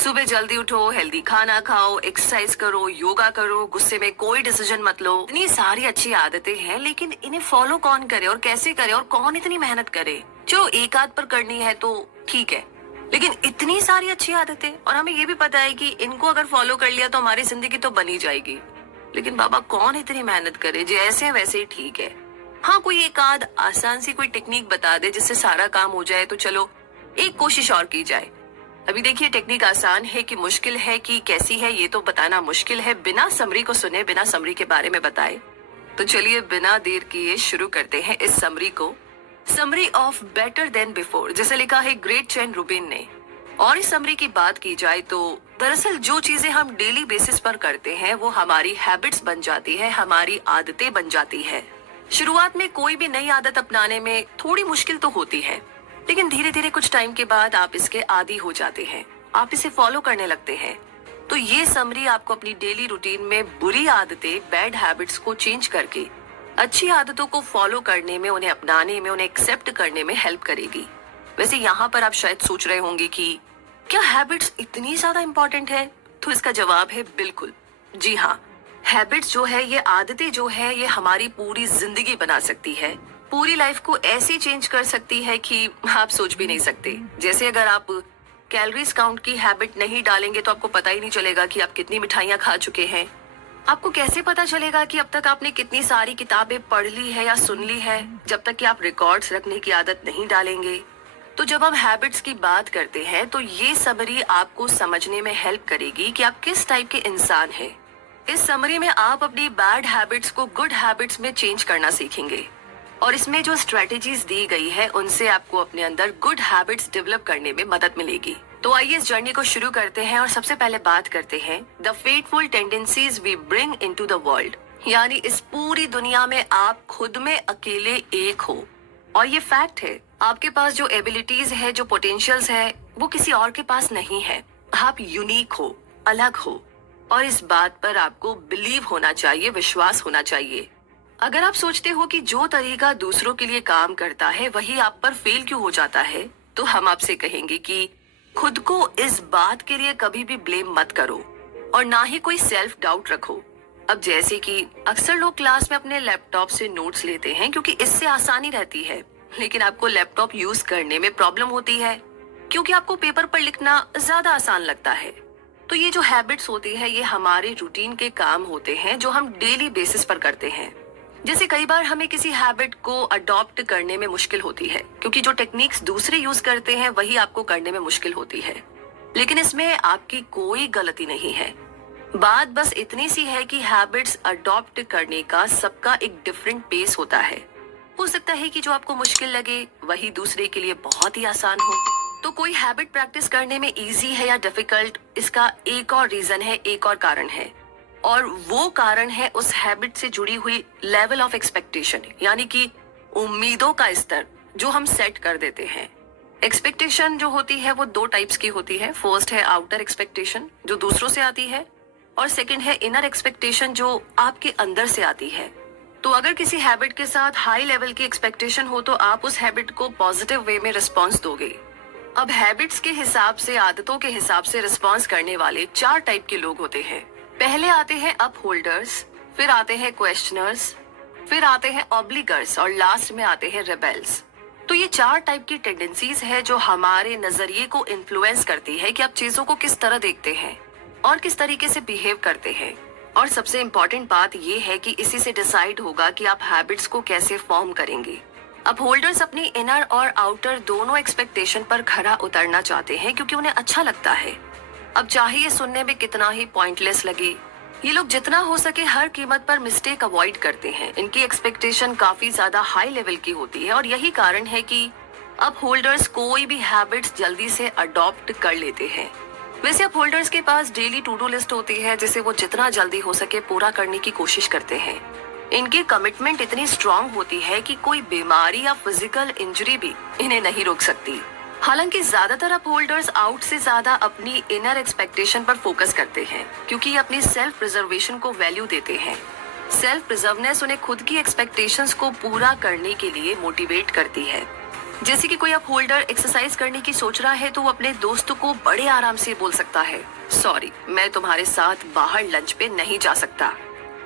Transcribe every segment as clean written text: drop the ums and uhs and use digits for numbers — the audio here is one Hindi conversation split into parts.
सुबह जल्दी उठो, हेल्दी खाना खाओ, एक्सरसाइज करो, योगा करो, गुस्से में कोई डिसीजन मत लो। इतनी सारी अच्छी आदतें हैं, लेकिन इन्हें फॉलो कौन करे और कैसे करे और कौन इतनी मेहनत करे? चलो एक आध पर करनी है तो ठीक है, लेकिन इतनी सारी अच्छी आदतें, और हमें ये भी पता है कि इनको अगर फॉलो कर लिया तो हमारी जिंदगी तो बनी जाएगी। लेकिन बाबा कौन इतनी मेहनत करे? जैसे वैसे ही ठीक है। हाँ, कोई एक आध आसान सी कोई टेक्निक बता दे जिससे सारा काम हो जाए तो चलो एक कोशिश और की जाए। अभी देखिए, टेक्निक आसान है कि मुश्किल है कि कैसी है ये तो बताना मुश्किल है। बिना समरी को सुने, बिना समरी के बारे में बताए। तो चलिए बिना देर किए शुरू करते हैं इस समरी को। Summary of better than before, जैसे लिखा है ग्रेट चैन रूबिन ने। और इस समरी की बात की जाए तो दरअसल जो चीजें हम डेली बेसिस पर करते हैं वो हमारी हैबिट्स बन जाती है, हमारी आदतें बन जाती है। शुरुआत में कोई भी नई आदत अपनाने में थोड़ी मुश्किल तो होती है, लेकिन धीरे धीरे कुछ टाइम के बाद आप इसके आदी हो जाते हैं, आप इसे फॉलो करने लगते हैं। तो ये समरी आपको अपनी डेली रूटीन में बुरी आदतें, बैड हैबिट्स को चेंज करके अच्छी आदतों को फॉलो करने में, उन्हें अपनाने में, उन्हें एक्सेप्ट करने में हेल्प करेगी। वैसे यहाँ पर आप शायद सोच रहे होंगे कि क्या हैबिट्स इतनी ज्यादा इंपॉर्टेंट है? तो इसका जवाब है बिल्कुल। जी हाँ, हैबिट्स जो है, ये आदतें जो है, ये हमारी पूरी जिंदगी बना सकती है, पूरी लाइफ को ऐसी चेंज कर सकती है कि आप सोच भी नहीं सकते। जैसे अगर आप कैलोरीज काउंट की हैबिट नहीं डालेंगे तो आपको पता ही नहीं चलेगा कि आप कितनी मिठाइयाँ खा चुके हैं। आपको कैसे पता चलेगा कि अब तक आपने कितनी सारी किताबें पढ़ ली है या सुन ली है, जब तक कि आप रिकॉर्ड्स रखने की आदत नहीं डालेंगे। तो जब हम हैबिट्स की बात करते हैं तो ये समरी आपको समझने में हेल्प करेगी कि आप किस टाइप के इंसान हैं। इस समरी में आप अपनी बैड हैबिट्स को गुड हैबिट्स में चेंज करना सीखेंगे, और इसमें जो स्ट्रेटेजीज दी गई है उनसे आपको अपने अंदर गुड हैबिट्स डेवलप करने में मदद मिलेगी। तो आइए इस जर्नी को शुरू करते हैं और सबसे पहले बात करते हैं the fateful tendencies we bring into the world. यानी इस पूरी दुनिया में आप खुद में अकेले एक हो, और ये फैक्ट है। आपके पास जो एबिलिटीज है, जो पोटेंशियल्स है, वो किसी और के पास नहीं है। आप यूनिक हो, अलग हो, और इस बात पर आपको बिलीव होना चाहिए, विश्वास होना चाहिए। अगर आप सोचते हो कि जो तरीका दूसरों के लिए काम करता है वही आप पर फेल क्यों हो जाता है, तो हम आपसे कहेंगे कि खुद को इस बात के लिए कभी भी ब्लेम मत करो, और ना ही कोई सेल्फ डाउट रखो। अब जैसे कि अक्सर लोग क्लास में अपने लैपटॉप से नोट्स लेते हैं क्योंकि इससे आसानी रहती है, लेकिन आपको लैपटॉप यूज करने में प्रॉब्लम होती है क्योंकि आपको पेपर पर लिखना ज्यादा आसान लगता है। तो ये जो हैबिट्स होती है, ये हमारे रूटीन के काम होते हैं जो हम डेली बेसिस पर करते हैं। जैसे कई बार हमें किसी हैबिट को अडॉप्ट करने में मुश्किल होती है क्योंकि जो टेक्निक्स दूसरे यूज करते हैं वही आपको करने में मुश्किल होती है, लेकिन इसमें आपकी कोई गलती नहीं है। बात बस इतनी सी है कि हैबिट्स अडॉप्ट करने का सबका एक डिफरेंट पेस होता है। हो सकता है कि जो आपको मुश्किल लगे वही दूसरे के लिए बहुत ही आसान हो। तो कोई हैबिट प्रैक्टिस करने में इजी है या डिफिकल्ट, इसका एक और रीजन है, एक और कारण है, और वो कारण है उस हैबिट से जुड़ी हुई लेवल ऑफ एक्सपेक्टेशन, यानी कि उम्मीदों का स्तर जो हम सेट कर देते हैं। एक्सपेक्टेशन जो होती है वो दो टाइप्स की होती है। फर्स्ट है आउटर एक्सपेक्टेशन जो दूसरों से आती है, और सेकंड है इनर एक्सपेक्टेशन जो आपके अंदर से आती है। तो अगर किसी हैबिट के साथ हाई लेवल की एक्सपेक्टेशन हो तो आप उस हैबिट को पॉजिटिव वे में रिस्पॉन्स दोगे। अब हैबिट्स के हिसाब से, आदतों के हिसाब से रिस्पॉन्स करने वाले 4 टाइप के लोग होते हैं। पहले आते हैं अप होल्डर्स, फिर आते हैं क्वेश्चनर्स, फिर आते हैं ऑब्लिगर्स, और लास्ट में आते हैं रेबेल्स। तो ये 4 टाइप की टेंडेंसीज है जो हमारे नजरिए को इन्फ्लुएंस करती है कि आप चीजों को किस तरह देखते हैं और किस तरीके से बिहेव करते हैं। और सबसे इम्पोर्टेंट बात ये है कि इसी से डिसाइड होगा कि आप हैबिट्स को कैसे फॉर्म करेंगे। अब होल्डर्स अपनी इनर और आउटर दोनों एक्सपेक्टेशन पर खरा उतरना चाहते हैं क्योंकि उन्हें अच्छा लगता है। अब चाहे ये सुनने में कितना ही पॉइंटलेस लगे, ये लोग जितना हो सके हर कीमत पर मिस्टेक अवॉइड करते हैं। इनकी एक्सपेक्टेशन काफी ज्यादा हाई लेवल की होती है, और यही कारण है कि अब होल्डर्स कोई भी हैबिट्स जल्दी से अडॉप्ट कर लेते हैं। वैसे अब होल्डर्स के पास डेली टू डू लिस्ट होती है जिसे वो जितना जल्दी हो सके पूरा करने की कोशिश करते हैं। इनकी कमिटमेंट इतनी स्ट्रांग होती है कि कोई बीमारी या फिजिकल इंजरी भी इन्हें नहीं रोक सकती। हालांकि ज्यादातर अप होल्डर्स आउट से ज्यादा अपनी इनर एक्सपेक्टेशन पर फोकस करते हैं क्योंकि ये अपनी सेल्फ प्रिजर्वेशन को वैल्यू देते हैं। सेल्फ प्रिजर्वनेस उन्हें खुद की एक्सपेक्टेशंस को पूरा करने के लिए मोटिवेट करती है। जैसे कि कोई अप होल्डर एक्सरसाइज करने की सोच रहा है तो वो अपने दोस्तों को बड़े आराम से बोल सकता है, सॉरी मैं तुम्हारे साथ बाहर लंच पे नहीं जा सकता।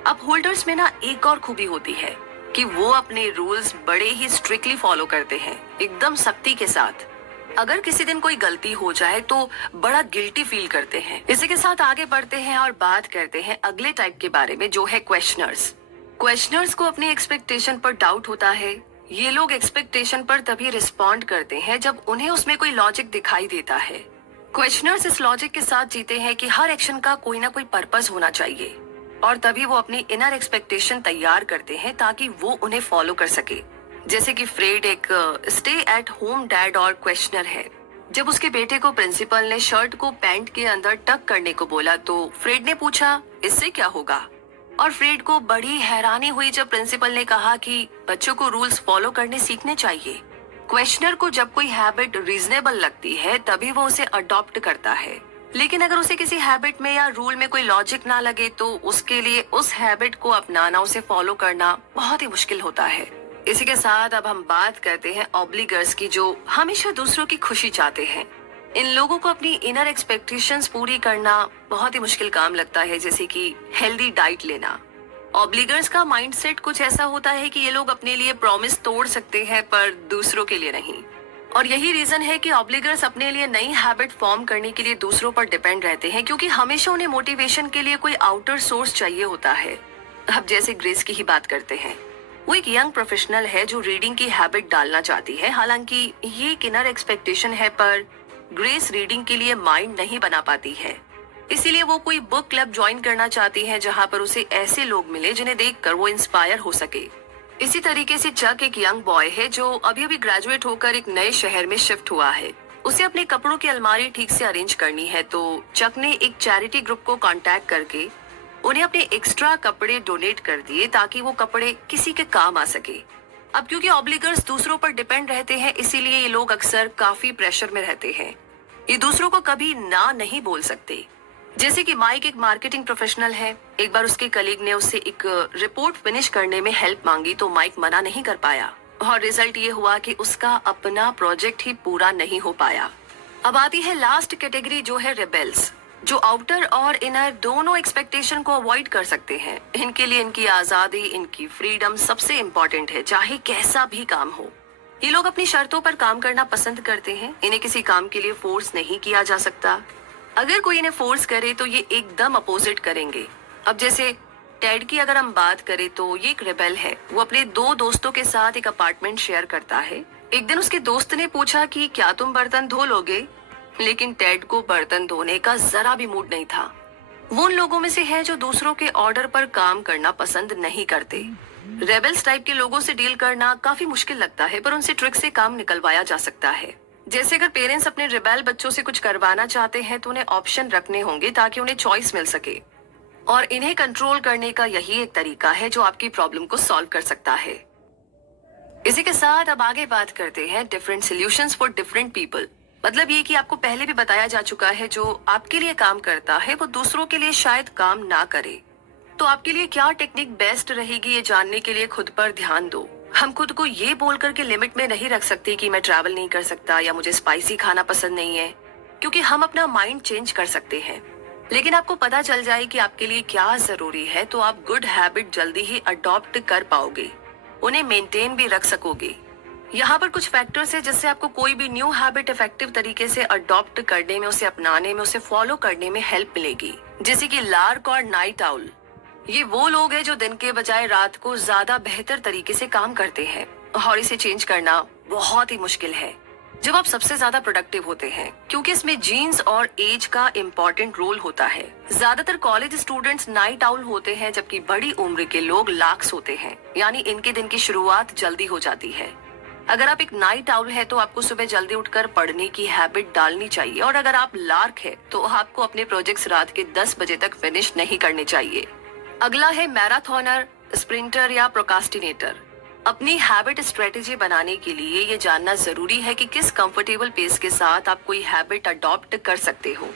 अप होल्डर्स में ना एक और खूबी होती है कि वो अपने रूल्स बड़े ही स्ट्रिक्टली फॉलो करते हैं, एकदम सख्ती के साथ। अगर किसी दिन कोई गलती हो जाए तो बड़ा गिल्टी फील करते हैं। इसी के साथ आगे बढ़ते हैं और बात करते हैं अगले टाइप के बारे में, जो है क्वेश्चनर्स। क्वेश्चनर्स को अपनी एक्सपेक्टेशन पर डाउट होता है। ये लोग एक्सपेक्टेशन पर तभी रिस्पॉन्ड करते हैं जब उन्हें उसमें कोई लॉजिक दिखाई देता है। क्वेश्चनर्स इस लॉजिक के साथ जीते हैं कि हर एक्शन का कोई ना कोई पर्पस होना चाहिए, और तभी वो अपनी इनर एक्सपेक्टेशन तैयार करते हैं ताकि वो उन्हें फॉलो कर सके। जैसे कि फ्रेड एक स्टे एट होम डैड और क्वेश्चनर है। जब उसके बेटे को प्रिंसिपल ने शर्ट को पैंट के अंदर टक करने को बोला तो फ्रेड ने पूछा इससे क्या होगा, और फ्रेड को बड़ी हैरानी हुई जब प्रिंसिपल ने कहा कि बच्चों को रूल्स फॉलो करने सीखने चाहिए। क्वेश्चनर को जब कोई हैबिट रीजनेबल लगती है तभी वो उसे अडॉप्ट करता है, लेकिन अगर उसे किसी हैबिट में या रूल में कोई लॉजिक ना लगे तो उसके लिए उस हैबिट को अपनाना, उसे फॉलो करना बहुत ही मुश्किल होता है। इसी के साथ अब हम बात करते हैं ऑब्लिगर्स की, जो हमेशा दूसरों की खुशी चाहते हैं। इन लोगों को अपनी इनर एक्सपेक्टेशंस पूरी करना बहुत ही मुश्किल काम लगता है, जैसे कि हेल्दी डाइट लेना। ऑब्लिगर्स का माइंडसेट कुछ ऐसा होता है कि ये लोग अपने लिए प्रॉमिस तोड़ सकते हैं पर दूसरों के लिए नहीं, और यही रीजन है कि ऑब्लिगर्स अपने लिए नई हैबिट फॉर्म करने के लिए दूसरों पर डिपेंड रहते हैं, क्योंकि हमेशा उन्हें मोटिवेशन के लिए कोई आउटर सोर्स चाहिए होता है। अब जैसे ग्रेस की ही बात करते हैं, वो एक यंग प्रोफेशनल है जो रीडिंग की हैबिट डालना चाहती है। हालांकि ये एक इनर एक्सपेक्टेशन है, पर ग्रेस रीडिंग के लिए माइंड नहीं बना पाती है। इसीलिए वो कोई बुक क्लब ज्वाइन करना चाहती है जहां पर उसे ऐसे लोग मिले जिन्हें देखकर वो इंस्पायर हो सके। इसी तरीके से चक एक यंग बॉय है जो अभी अभी ग्रेजुएट होकर एक नए शहर में शिफ्ट हुआ है। उसे अपने कपड़ों की अलमारी ठीक से अरेंज करनी है, तो चक ने एक चैरिटी ग्रुप को कांटेक्ट करके उन्हें अपने एक्स्ट्रा कपड़े डोनेट कर दिए ताकि वो कपड़े किसी के काम आ सके। अब क्योंकि ऑब्लिगर्स दूसरों पर डिपेंड रहते हैं, इसीलिए ये लोग अक्सर काफी प्रेशर में रहते हैं। ये दूसरों को कभी ना नहीं बोल सकते। जैसे कि माइक एक मार्केटिंग प्रोफेशनल है। एक बार उसके कलीग ने उससे एक रिपोर्ट फिनिश करने में हेल्प मांगी तो माइक मना नहीं कर पाया, और रिजल्ट ये हुआ कि उसका अपना प्रोजेक्ट ही पूरा नहीं हो पाया। अब आती है लास्ट कैटेगरी, जो है रेबेल्स, जो आउटर और इनर दोनों एक्सपेक्टेशन को अवॉइड कर सकते हैं। इनके लिए इनकी आजादी, इनकी फ्रीडम सबसे इम्पोर्टेंट है, चाहे कैसा भी काम हो। ये लोग अपनी शर्तों पर काम करना पसंद करते हैं। इन्हें किसी काम के लिए फोर्स नहीं किया जा सकता। अगर कोई इन्हें फोर्स करे तो ये एकदम अपोजिट करेंगे। अब जैसे टेड की अगर हम बात करें तो ये एक रेबेल है। वो अपने दो दोस्तों के साथ एक अपार्टमेंट शेयर करता है। एक दिन उसके दोस्त ने पूछा कि क्या तुम बर्तन धो लोगे, लेकिन टेड को बर्तन धोने का जरा भी मूड नहीं था। वो उन लोगों में से है जो दूसरों के ऑर्डर पर काम करना पसंद नहीं करते। रेबेल्स टाइप के लोगों से डील करना काफी मुश्किल लगता है, पर उनसे ट्रिक से काम निकलवाया जा सकता है। जैसे अगर पेरेंट्स अपने रिबेल बच्चों से कुछ करवाना चाहते हैं तो उन्हें ऑप्शन रखने होंगे ताकि उन्हें चॉइस मिल सके, और इन्हें कंट्रोल करने का यही एक तरीका है जो आपकी प्रॉब्लम को सॉल्व कर सकता है। इसी के साथ अब आगे बात करते हैं different solutions for different people. मतलब ये कि आपको पहले भी बताया जा चुका है, जो आपके लिए काम करता है वो दूसरों के लिए शायद काम ना करे। तो आपके लिए क्या टेक्निक बेस्ट रहेगी, ये जानने के लिए खुद पर ध्यान दो। हम खुद को ये बोल करके लिमिट में नहीं रख सकते कि मैं ट्रैवल नहीं कर सकता या मुझे स्पाइसी खाना पसंद नहीं है, क्योंकि हम अपना माइंड चेंज कर सकते हैं। लेकिन आपको पता चल जाए कि आपके लिए क्या जरूरी है तो आप गुड हैबिट जल्दी ही अडॉप्ट कर पाओगे, उन्हें मेंटेन भी रख सकोगे। यहाँ पर कुछ फैक्टर्स है जिससे आपको कोई भी न्यू हैबिट इफेक्टिव तरीके से अडॉप्ट करने में, उसे अपनाने में, उसे फॉलो करने में हेल्प मिलेगी। जैसे कि लार्क और नाइट आउल, ये वो लोग हैं जो दिन के बजाय रात को ज्यादा बेहतर तरीके से काम करते हैं, और इसे चेंज करना बहुत ही मुश्किल है जब आप सबसे ज्यादा प्रोडक्टिव होते हैं, क्योंकि इसमें जीन्स और एज का इम्पोर्टेंट रोल होता है। ज्यादातर कॉलेज स्टूडेंट्स नाइट आउल होते हैं, जबकि बड़ी उम्र के लोग लार्क्स होते हैं, यानी इनके दिन की शुरुआत जल्दी हो जाती है। अगर आप एक नाइट आउल है तो आपको सुबह जल्दी उठकर पढ़ने की हैबिट डालनी चाहिए, और अगर आप लार्क है तो आपको अपने प्रोजेक्ट्स रात के 10 बजे तक फिनिश नहीं करने चाहिए। अगला है मैराथनर, स्प्रिंटर या प्रोकास्टिनेटर। अपनी हैबिट स्ट्रेटेजी बनाने के लिए ये जानना जरूरी है कि किस कंफर्टेबल पेस के साथ आप कोई हैबिट अडॉप्ट कर सकते हो।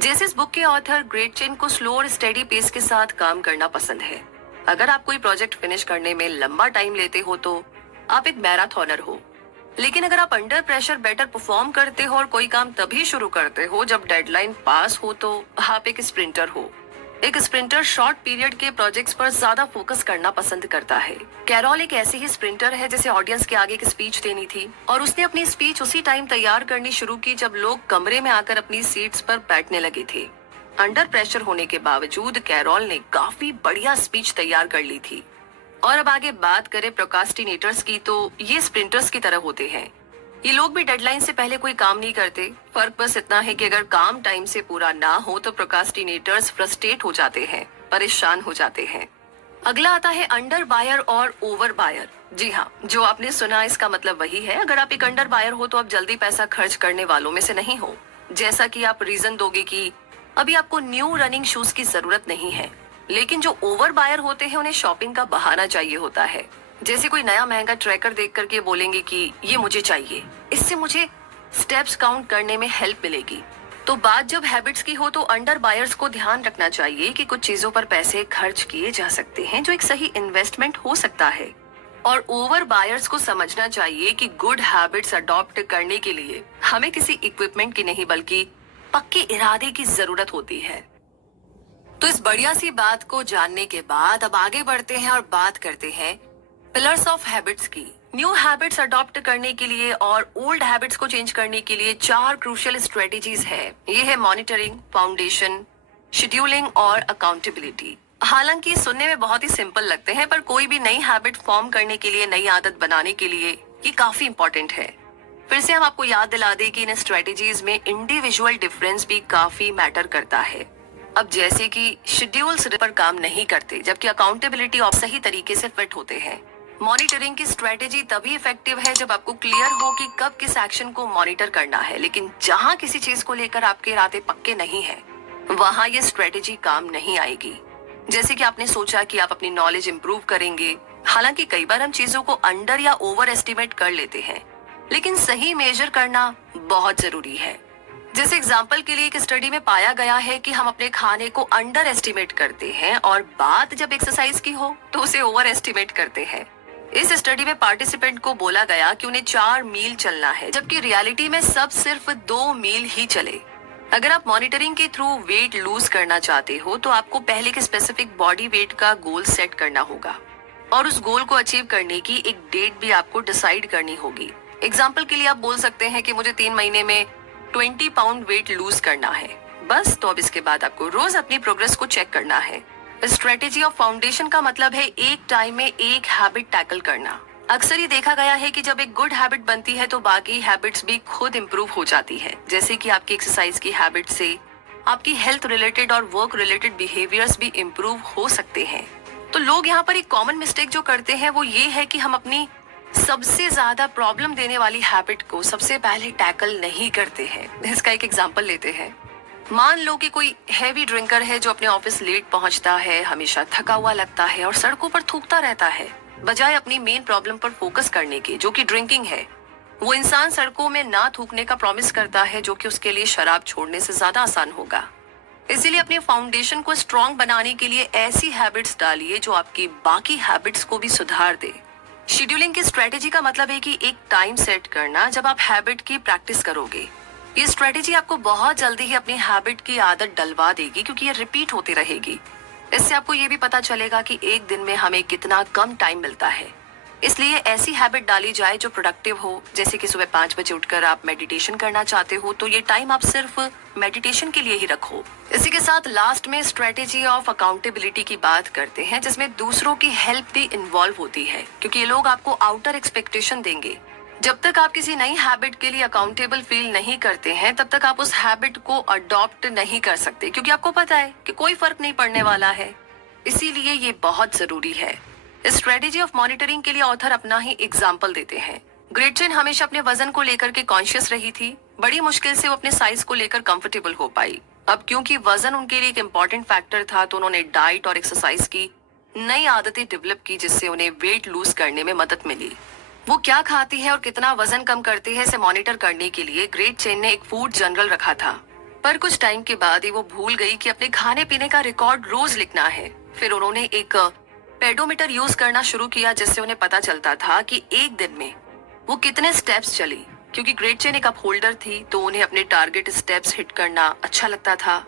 जैसे इस बुक के ऑथर ग्रेट चेन को स्लो और स्टेडी पेस के साथ काम करना पसंद है। अगर आप कोई प्रोजेक्ट फिनिश करने में लंबा टाइम लेते हो तो आप एक मैराथनर हो। लेकिन अगर आप अंडर प्रेशर बेटर परफॉर्म करते हो और कोई काम तभी शुरू करते हो जब डेडलाइन पास हो, तो आप एक स्प्रिंटर हो। एक स्प्रिंटर शॉर्ट पीरियड के प्रोजेक्ट्स पर ज्यादा फोकस करना पसंद करता है। कैरल एक ऐसी ही स्प्रिंटर है जिसे ऑडियंस के आगे एक स्पीच देनी थी और उसने अपनी स्पीच उसी टाइम तैयार करनी शुरू की जब लोग कमरे में आकर अपनी सीट्स पर बैठने लगे थे। अंडर प्रेशर होने के बावजूद कैरल ने काफी बढ़िया स्पीच तैयार कर ली थी। और अब आगे बात करें प्रोकास्टिनेटर्स की, तो ये स्प्रिंटर्स की तरह होते हैं। ये लोग भी डेडलाइन से पहले कोई काम नहीं करते। फर्क बस इतना है कि अगर काम टाइम से पूरा ना हो तो प्रोकास्टिनेटर्स फ्रस्ट्रेट हो जाते हैं, परेशान हो जाते हैं। अगला आता है अंडर बायर और ओवर बायर। जी हाँ, जो आपने सुना इसका मतलब वही है। अगर आप एक अंडर बायर हो तो आप जल्दी पैसा खर्च करने वालों में से नहीं हो। जैसा कि आप रीजन दोगे कि अभी आपको न्यू रनिंग शूज की जरूरत नहीं है। लेकिन जो ओवर बायर होते हैं उन्हें शॉपिंग का बहाना चाहिए होता है। जैसे कोई नया महंगा ट्रैकर देख करके बोलेंगे कि ये मुझे चाहिए, इससे मुझे स्टेप्स काउंट करने में हेल्प मिलेगी। तो बात जब हैबिट्स की हो तो अंडर बायर्स को ध्यान रखना चाहिए कि कुछ चीजों पर पैसे खर्च किए जा सकते हैं जो एक सही इन्वेस्टमेंट हो सकता है। और ओवर बायर्स को समझना चाहिए कि गुड हैबिट्स अडॉप्ट करने के लिए हमें किसी इक्विपमेंट की नहीं बल्कि पक्के इरादे की जरूरत होती है। तो इस बढ़िया सी बात को जानने के बाद अब आगे बढ़ते हैं और बात करते हैं पिलर्स ऑफ हैबिट्स की। न्यू हैबिट्स अडॉप्ट करने के लिए और ओल्ड हैबिट्स को चेंज करने के लिए 4 क्रूशियल स्ट्रेटेजीज है। ये है मॉनिटरिंग, फाउंडेशन, शेड्यूलिंग और अकाउंटेबिलिटी। हालांकि सुनने में बहुत ही सिंपल लगते हैं, पर कोई भी नई हैबिट फॉर्म करने के लिए, नई आदत बनाने के लिए ये काफी इंपॉर्टेंट है। फिर से हम आपको याद दिला दें कि इन स्ट्रेटेजीज में इंडिविजुअल डिफरेंस भी काफी मैटर करता है। अब जैसे कि शेड्यूल्स पर काम नहीं करते जबकि अकाउंटेबिलिटी और सही तरीके से फिट होते हैं। मॉनिटरिंग की स्ट्रेटेजी तभी इफेक्टिव है जब आपको क्लियर हो कि कब किस एक्शन को मॉनिटर करना है, लेकिन जहां किसी चीज को लेकर आपके इरादे पक्के नहीं है वहां ये स्ट्रेटेजी काम नहीं आएगी। जैसे कि आपने सोचा कि आप अपनी नॉलेज इंप्रूव करेंगे। हालांकि कई बार हम चीजों को अंडर या ओवर एस्टिमेट कर लेते हैं, लेकिन सही मेजर करना बहुत जरूरी है। जैसे एग्जाम्पल के लिए एक स्टडी में पाया गया है कि हम अपने खाने को अंडर एस्टिमेट करते हैं और बात जब एक्सरसाइज की हो तो उसे ओवर एस्टिमेट करते हैं। इस स्टडी में पार्टिसिपेंट को बोला गया कि उन्हें 4 मील चलना है जबकि रियलिटी में सब सिर्फ 2 मील ही चले। अगर आप मॉनिटरिंग के थ्रू वेट लूज करना चाहते हो तो आपको पहले के स्पेसिफिक बॉडी वेट का गोल सेट करना होगा और उस गोल को अचीव करने की एक डेट भी आपको डिसाइड करनी होगी। एग्जाम्पल के लिए आप बोल सकते हैं कि मुझे 3 महीने में 20 पाउंड वेट लूज करना है बस। तो अब इसके बाद आपको रोज अपनी प्रोग्रेस को चेक करना है। स्ट्रेटेजी ऑफ फाउंडेशन का मतलब है एक टाइम में एक हैबिट टैकल करना। अक्सर ये देखा गया है कि जब एक गुड हैबिट बनती है तो बाकी हैबिट्स भी खुद इम्प्रूव हो जाती है। जैसे कि आपकी एक्सरसाइज की हैबिट से आपकी हेल्थ रिलेटेड और वर्क रिलेटेड बिहेवियर्स भी इम्प्रूव हो सकते हैं। तो लोग यहाँ पर एक कॉमन मिस्टेक जो करते हैं वो ये है कि हम अपनी सबसे ज्यादा प्रॉब्लम देने वाली हैबिट को सबसे पहले टैकल नहीं करते हैं। इसका एक एग्जांपल लेते हैं। मान लो कि कोई हैवी ड्रिंकर है जो अपने ऑफिस लेट पहुंचता है, हमेशा थका हुआ लगता है और सड़कों पर थूकता रहता है। बजाय अपनी मेन प्रॉब्लम पर फोकस करने के जो कि ड्रिंकिंग है, वो इंसान सड़कों में ना थूकने का प्रॉमिस करता है जो कि उसके लिए शराब छोड़ने से ज्यादा आसान होगा। इसीलिए अपने फाउंडेशन को स्ट्रॉन्ग बनाने के लिए ऐसी हैबिट्स डालिए जो आपकी बाकी हैबिट्स को भी सुधार दे। शेड्यूलिंग की स्ट्रेटेजी का मतलब है कि एक टाइम सेट करना जब आप हैबिट की प्रैक्टिस करोगे। ये स्ट्रेटेजी आपको बहुत जल्दी ही अपनी हैबिट की आदत डलवा देगी क्योंकि ये रिपीट होती रहेगी। इससे आपको ये भी पता चलेगा कि एक दिन में हमें कितना कम टाइम मिलता है। इसलिए ऐसी हैबिट डाली जाए जो प्रोडक्टिव हो। जैसे कि सुबह 5 बजे उठकर आप मेडिटेशन करना चाहते हो तो ये टाइम आप सिर्फ मेडिटेशन के लिए ही रखो। इसी के साथ लास्ट में स्ट्रेटेजी ऑफ अकाउंटेबिलिटी की बात करते हैं जिसमें दूसरों की हेल्प भी इन्वॉल्व होती है क्योंकि ये लोग आपको आउटर एक्सपेक्टेशन देंगे। जब तक आप किसी नई हैबिट के लिए अकाउंटेबल फील नहीं करते हैं तब तक आप उस हैबिट को अडॉप्ट नहीं कर सकते क्योंकि आपको पता है कि कोई फर्क नहीं पड़ने वाला है। इसीलिए ये बहुत जरूरी है। स्ट्रेटेजी ऑफ मॉनिटरिंग के लिए ऑथर अपना ही एग्जाम्पल देते हैं। ग्रेट चेन हमेशा अपने वजन को लेकर के कॉन्शियस रही थी। बड़ी मुश्किल से वो अपने साइज को लेकर कंफर्टेबल हो पाई। अब क्योंकि वजन उनके लिए एक इम्पोर्टेंट फैक्टर था तो उन्होंने डाइट और एक्सरसाइज की नई आदतें डेवलप की जिससे उन्हें वेट लूज करने में मदद मिली। वो क्या खाती है और कितना वजन कम करती है इसे मॉनिटर करने के लिए ग्रेट चेन ने एक फूड जर्नल रखा था। पर कुछ टाइम के बाद ही वो भूल गई कि अपने खाने पीने का रिकॉर्ड रोज लिखना है। फिर उन्होंने एक पेडोमीटर यूज करना शुरू किया जिससे उन्हें पता चलता था कि एक दिन में वो कितने स्टेप्स चली, क्योंकि ग्रेट चेन एक अप होल्डर थी तो उन्हें अपने टारगेट स्टेप्स हिट करना अच्छा लगता था।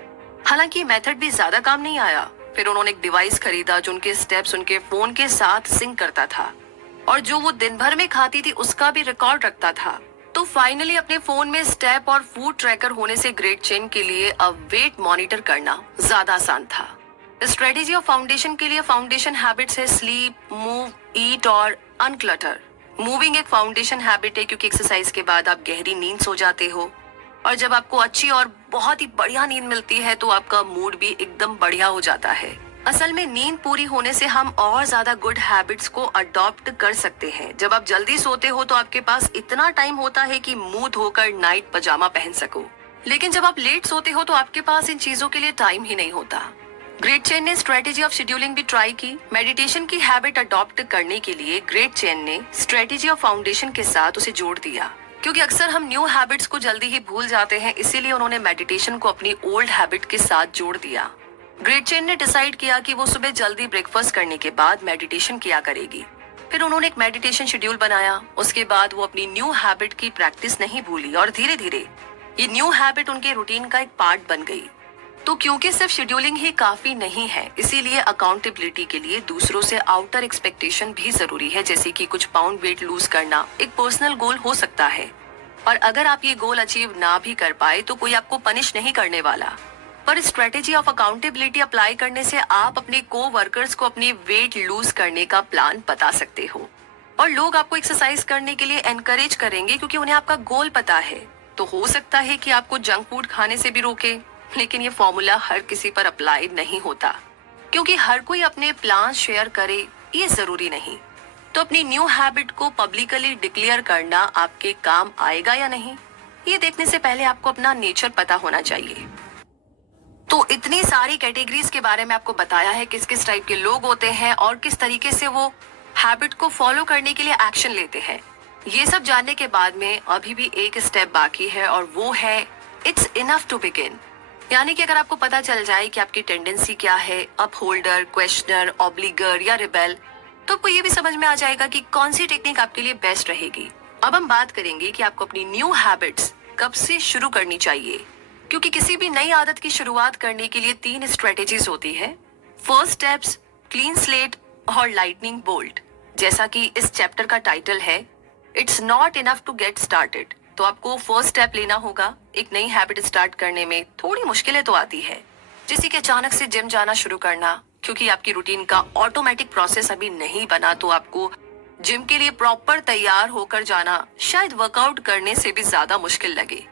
हालांकि मेथड भी ज्यादा काम नहीं आया। फिर उन्होंने एक डिवाइस खरीदा जो उनके स्टेप्स उनके फोन के साथ सिंक करता था और जो वो दिन भर में खाती थी उसका भी रिकॉर्ड रखता था। तो फाइनली अपने फोन में स्टेप और फूड ट्रैकर होने से ग्रेट चेन के लिए अब वेट मॉनिटर करना ज्यादा आसान था। स्ट्रेटेजी ऑफ फाउंडेशन के लिए फाउंडेशन हैबिट्स है स्लीप, मूव, ईट और अनक्लटर। मूविंग एक फाउंडेशन हैबिट है क्योंकि एक्सरसाइज के बाद आप गहरी नींद सो जाते हो और जब आपको अच्छी और बहुत ही बढ़िया नींद मिलती है तो आपका मूड भी एकदम बढ़िया हो जाता है। असल में नींद पूरी होने से हम और ज्यादा गुड हैबिट्स को अडॉप्ट कर सकते हैं। जब आप जल्दी सोते हो तो आपके पास इतना टाइम होता है कि मुंह धोकर नाइट पजामा पहन सको, लेकिन जब आप लेट सोते हो तो आपके पास इन चीजों के लिए टाइम ही नहीं होता। ग्रेट चेन ने स्ट्रेटेजी ऑफ शेड्यूलिंग भी ट्राई की। मेडिटेशन की हैबिट अडॉप्ट करने के लिए ग्रेट चेन ने स्ट्रेटेजी ऑफ फाउंडेशन के साथ उसे जोड़ दिया। क्योंकि अक्सर हम न्यू हैबिट्स को जल्दी ही भूल जाते हैं, इसीलिए उन्होंने मेडिटेशन को अपनी ओल्ड हैबिट के साथ जोड़ दिया। ग्रेट चेन ने डिसाइड किया कि वो सुबह जल्दी ब्रेकफास्ट करने के बाद मेडिटेशन किया करेगी। फिर उन्होंने एक मेडिटेशन शेड्यूल बनाया। उसके बाद वो अपनी न्यू हैबिट की प्रैक्टिस नहीं भूली और धीरे धीरे ये न्यू हैबिट उनके रूटीन का एक पार्ट बन गई। तो क्योंकि सिर्फ शेड्यूलिंग ही काफी नहीं है, इसीलिए अकाउंटेबिलिटी के लिए दूसरों से आउटर एक्सपेक्टेशन भी जरूरी है, जैसे कि कुछ पाउंड वेट लूज करना एक पर्सनल गोल हो सकता है। और अगर आप ये गोल अचीव ना भी कर पाए तो कोई आपको पनिश नहीं करने वाला। पर स्ट्रेटेजी ऑफ अकाउंटेबिलिटी अप्लाई करने से आप अपने को वर्कर्स को अपनी वेट लूज करने का प्लान बता सकते हो और लोग आपको एक्सरसाइज करने के लिए एनकरेज करेंगे क्योंकि उन्हें आपका गोल पता है। तो हो सकता है कि आपको जंक फूड खाने से भी रोके, लेकिन ये फॉर्मूला हर किसी पर अप्लाई नहीं होता क्योंकि हर कोई अपने प्लान शेयर करे ये जरूरी नहीं। तो अपनी न्यू हैबिट को पब्लिकली डिक्लेयर करना आपके काम आएगा या नहीं, ये देखने से पहले आपको अपना नेचर पता होना चाहिए। तो इतनी सारी कैटेगरीज के बारे में आपको बताया है, किस किस टाइप के लोग होते हैं और किस तरीके से वो हैबिट को फॉलो करने के लिए एक्शन लेते हैं। ये सब जानने के बाद में अभी भी एक स्टेप बाकी है और वो है इट्स इनफ टू बिगिन। यानी कि अगर आपको पता चल जाए कि आपकी टेंडेंसी क्या है, अप होल्डर, क्वेश्चनर, ऑब्लिगर या रिबेल, तो आपको ये भी समझ में आ जाएगा कि कौन सी टेक्निक आपके लिए बेस्ट रहेगी। अब हम बात करेंगे कि आपको अपनी न्यू हैबिट्स कब से शुरू करनी चाहिए, क्योंकि किसी भी नई आदत की शुरुआत करने के लिए 3 स्ट्रेटेजीज होती है। फर्स्ट स्टेप्स, क्लीन स्लेट और लाइटनिंग बोल्ट। जैसा कि इस चैप्टर का टाइटल है it's not enough to get started, तो आपको फर्स्ट स्टेप लेना होगा। एक नई हैबिट स्टार्ट करने में थोड़ी मुश्किलें तो आती है, जैसे कि अचानक से जिम जाना शुरू करना, क्योंकि आपकी रूटीन का ऑटोमेटिक प्रोसेस अभी नहीं बना तो आपको जिम के लिए प्रॉपर तैयार होकर जाना शायद वर्कआउट करने से भी ज्यादा मुश्किल लगे।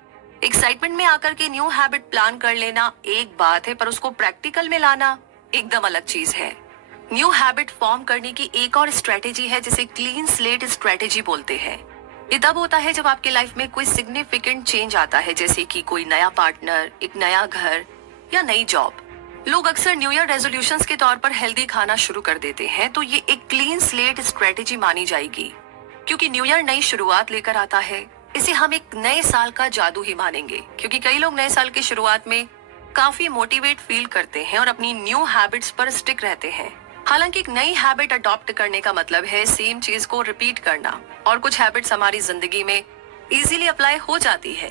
एक्साइटमेंट में आकर के न्यू हैबिट प्लान कर लेना एक बात है, पर उसको प्रैक्टिकल में लाना एकदम अलग चीज है। न्यू हैबिट फॉर्म करने की एक और स्ट्रेटेजी है जिसे क्लीन स्लेट स्ट्रेटेजी बोलते हैं। ये तब होता है जब आपके लाइफ में कोई सिग्निफिकेंट चेंज आता है, जैसे कि कोई नया पार्टनर, एक नया घर या नई जॉब। लोग अक्सर न्यू ईयर रेजोल्यूशंस के तौर पर हेल्दी खाना शुरू कर देते हैं, तो ये एक क्लीन स्लेट स्ट्रेटेजी मानी जाएगी क्योंकि न्यू ईयर नई शुरुआत लेकर आता है। इसे हम एक नए साल का जादू ही मानेंगे, क्योंकि कई लोग नए साल की शुरुआत में काफी मोटिवेट फील करते हैं और अपनी न्यू हैबिट्स पर स्टिक रहते हैं। हालांकि एक नई हैबिट अडॉप्ट करने का मतलब है सेम चीज को रिपीट करना, और कुछ हैबिट्स हमारी जिंदगी में इजीली अप्लाई हो जाती है।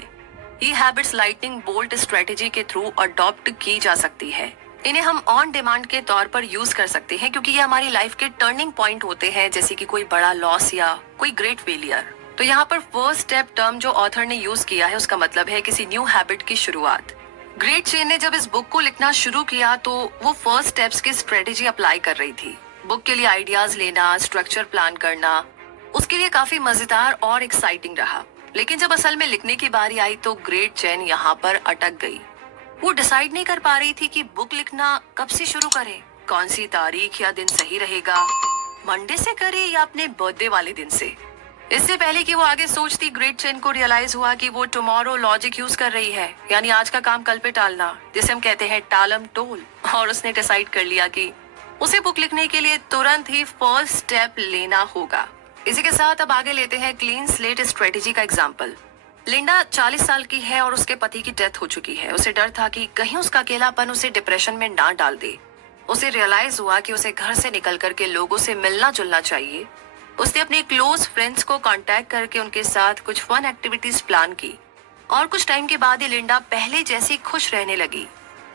ये हैबिट्स लाइटनिंग बोल्ट स्ट्रेटेजी के थ्रू अडॉप्ट की जा सकती है। इन्हें हम ऑन डिमांड के तौर पर यूज कर सकते हैं क्योंकि ये हमारी लाइफ के टर्निंग पॉइंट होते हैं, जैसे कि कोई बड़ा लॉस या कोई ग्रेट फेलियर। तो यहाँ पर फर्स्ट स्टेप टर्म जो ऑथर ने यूज किया है उसका मतलब है किसी न्यू हैबिट की शुरुआत। ग्रेट चेन ने जब इस बुक को लिखना शुरू किया तो वो फर्स्ट स्टेप्स की स्ट्रेटेजी अप्लाई कर रही थी। बुक के लिए आइडियाज लेना, स्ट्रक्चर प्लान करना उसके लिए काफी मजेदार और एक्साइटिंग रहा। लेकिन जब असल में लिखने की बारी आई तो ग्रेट चेन यहाँ पर अटक गई। वो डिसाइड नहीं कर पा रही थी कि बुक लिखना कब से शुरू करे, कौन सी तारीख या दिन सही रहेगा, मंडे से करे या अपने बर्थडे वाले दिन से। इससे पहले कि वो आगे सोचती, ग्रेट चेन को रियलाइज हुआ कि वो टुमारो लॉजिक यूज कर रही है, यानी आज का काम कल पे टालना, जिसे हम कहते हैं टालम टोल। और उसने डिसाइड कर लिया कि उसे बुक लिखने के लिए तुरंत ही फर्स्ट स्टेप लेना होगा। इसी के साथ अब आगे लेते हैं क्लीन स्लेट स्ट्रेटेजी का एग्जाम्पल। लिंडा 40 साल की है और उसके पति की डेथ हो चुकी है। उसे डर था कि कहीं उसका अकेलापन उसे डिप्रेशन में ना डाल दे। उसे रियलाइज हुआ कि उसे घर से निकल करके लोगों से मिलना जुलना चाहिए उसने अपने क्लोज फ्रेंड्स को कांटेक्ट करके उनके साथ कुछ फन एक्टिविटीज प्लान की और कुछ टाइम के बाद ही लिंडा पहले जैसी खुश रहने लगी।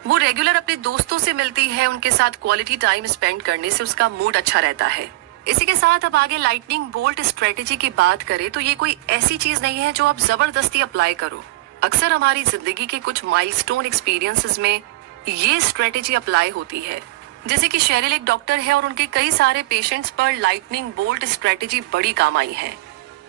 वो रेगुलर अपने दोस्तों से मिलती है, उनके साथ क्वालिटी टाइम स्पेंड करने से उसका मूड अच्छा रहता है। इसी के साथ अब आगे लाइटनिंग बोल्ट स्ट्रेटेजी की बात करें तो ये कोई ऐसी चीज नहीं है जो आप जबरदस्ती अप्लाई करो। अक्सर हमारी जिंदगी के कुछ माइलस्टोन एक्सपीरियंसेस में ये स्ट्रेटेजी अप्लाई होती है। जैसे कि शेरिल एक डॉक्टर है और उनके कई सारे पेशेंट्स पर लाइटनिंग बोल्ट स्ट्रेटेजी बड़ी काम आई है,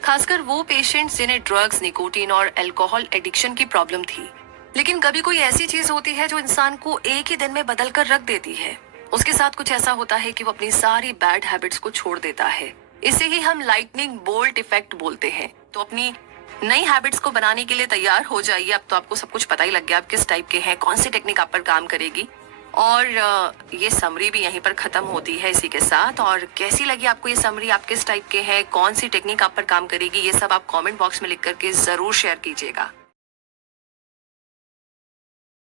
खासकर वो पेशेंट्स जिन्हें ड्रग्स, निकोटीन और अल्कोहल एडिक्शन की प्रॉब्लम थी। लेकिन कभी कोई ऐसी चीज होती है जो इंसान को एक ही दिन में बदल कर रख देती है। उसके साथ कुछ ऐसा होता है कि वो अपनी सारी बैड हैबिट्स को छोड़ देता है। इसे ही हम लाइटनिंग बोल्ट इफेक्ट बोलते हैं। तो अपनी नई हैबिट्स को बनाने के लिए तैयार हो जाइए। अब तो आपको सब कुछ पता ही लग गया आप किस टाइप के हैं, कौन सी टेक्निक आप पर काम करेगी। और ये समरी भी यहीं पर खत्म होती है इसी के साथ। और कैसी लगी आपको ये समरी, आप किस टाइप के हैं, कौन सी टेक्निक आप पर काम करेगी, ये सब आप कमेंट बॉक्स में लिख करके जरूर शेयर कीजिएगा।